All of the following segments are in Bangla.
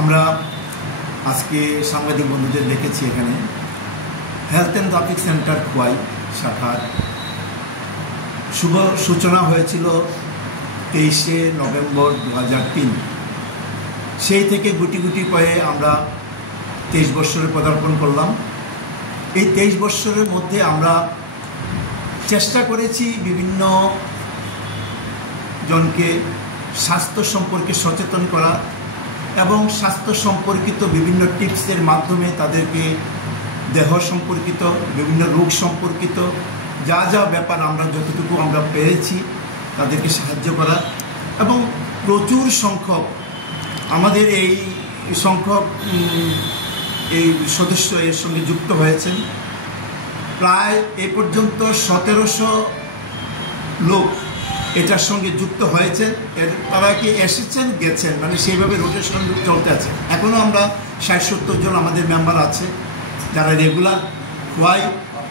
আমরা আজকে সাংবাদিক বন্ধুদের দেখেছি এখানে health and traffic centre Khowai শাখার শুভ সূচনা হয়েছিল 23শে নভেম্বর 2003। সেই থেকে গুটি গুটি পায়ে আমরা 23 বৎসরে পদার্পণ করলাম। এই 23 বৎসরের মধ্যে আমরা চেষ্টা করেছি বিভিন্ন জনকে স্বাস্থ্য সম্পর্কে সচেতন করা এবং স্বাস্থ্য সম্পর্কিত বিভিন্ন টিপসের মাধ্যমে তাদেরকে দেহ সম্পর্কিত বিভিন্ন রোগ সম্পর্কিত যা যা ব্যাপার আমরা যতটুকু আমরা পেরেছি তাদেরকে সাহায্য করা। এবং প্রচুর সংখ্যক আমাদের এই সংখ্যক এই সদস্য এর সঙ্গে যুক্ত হয়েছেন। প্রায় এ পর্যন্ত 1700 লোক এটার সঙ্গে যুক্ত হয়েছেন। তারা কি এসেছেন গেছেন, মানে সেইভাবে রোটেশন চলতে আছে। এখনও আমরা 60-70 জন আমাদের মেম্বার আছে যারা রেগুলার খোয়াই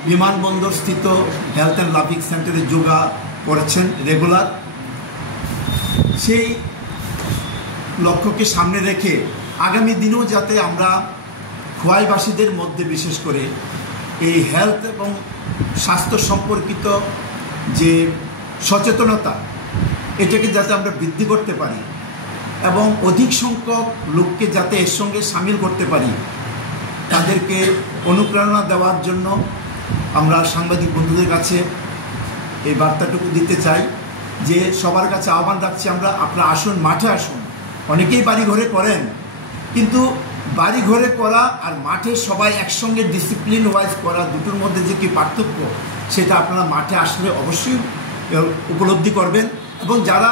বিমানবন্দর স্থিত হেলথ অ্যান্ড ট্রাফিক সেন্টারে যোগা করছেন রেগুলার। সেই লক্ষ্যকে সামনে রেখে আগামী দিনেও যাতে আমরা খোয়াইবাসীদের মধ্যে বিশেষ করে এই হেলথ এবং স্বাস্থ্য সম্পর্কিত যে সচেতনতা এটাকে যাতে আমরা বৃদ্ধি করতে পারি এবং অধিক সংখ্যক লোককে যাতে এর সঙ্গে সামিল করতে পারি, তাদেরকে অনুপ্রেরণা দেওয়ার জন্য আমরা সাংবাদিক বন্ধুদের কাছে এই বার্তাটুকু দিতে চাই যে সবার কাছে আহ্বান রাখছি আমরা, আপনারা আসুন, মাঠে আসুন। অনেকেই বাড়ি ঘরে করেন, কিন্তু বাড়ি ঘরে করা আর মাঠে সবাই একসঙ্গে ডিসিপ্লিন ওয়াইজ করা দুটোর মধ্যে যে কি পার্থক্য সেটা আপনারা মাঠে আসলে অবশ্যই উপলব্ধি করবেন। এবং যারা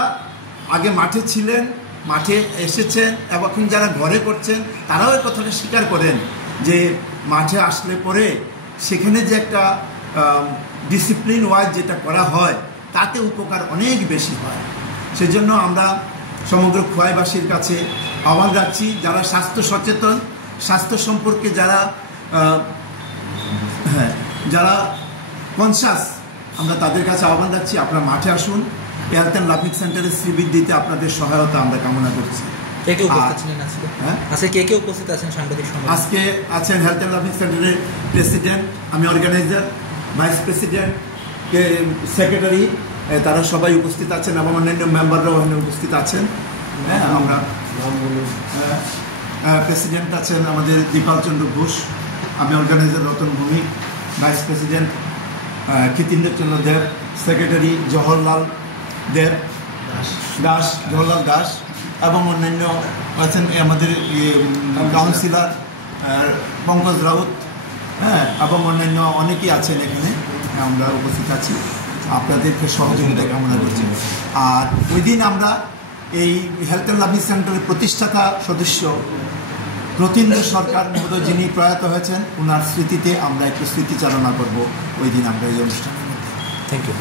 আগে মাঠে ছিলেন, মাঠে এসেছেন এবং এখন যারা ঘরে করছেন তারাও এই কথাটা স্বীকার করেন যে মাঠে আসলে পরে সেখানে যে একটা ডিসিপ্লিন ওয়াইজ যেটা করা হয় তাতে উপকার অনেক বেশি হয়। সেজন্য আমরা সমগ্র খোয়াইবাসীর কাছে আহ্বান রাখছি, যারা স্বাস্থ্য সচেতন, স্বাস্থ্য সম্পর্কে যারা কনসাস, আমরা তাদের কাছে আহ্বান রাখছি আপনারা মাঠে আসুন। হেলথ অ্যান্ড ট্রাফিক সেন্টারের শ্রীবৃদ্ধিতে আপনাদের সহায়তা আমরা কামনা করছি। আজকে আছেন হেলথ অ্যান্ড ট্রাফিক সেন্টারের প্রেসিডেন্ট, আমি অর্গানাইজার, ভাইস প্রেসিডেন্ট, সেক্রেটারি, তারা সবাই উপস্থিত আছেন এবং অন্যান্য মেম্বাররাও এখানে উপস্থিত আছেন। আমরা প্রেসিডেন্ট আছেন আমাদের দীপাল চন্দ্র ঘোষ, আমি organiser Ratan Bhowmik, vice president Kshitindra Chandra Deb, secretary Jawaharlal Das এবং অন্যান্য আছেন আমাদের কাউন্সিলর পঙ্কজ রাউত, এবং অন্যান্য অনেকেই আছেন এখানে। আমরা উপস্থিত আছি, আপনাদেরকে সহযোগিতা কামনা করছি। আর ওই দিন আমরা এই হেলথ অ্যান্ড ট্রাফিক সেন্টারের প্রতিষ্ঠাতা সদস্য প্রতীন্দ্র সরকার মহোদয় যিনি প্রয়াত হয়েছেন, ওনার স্মৃতিতে আমরা একটু স্মৃতিচারণা করব ওই দিন আমরা এই অনুষ্ঠানে। Thank you.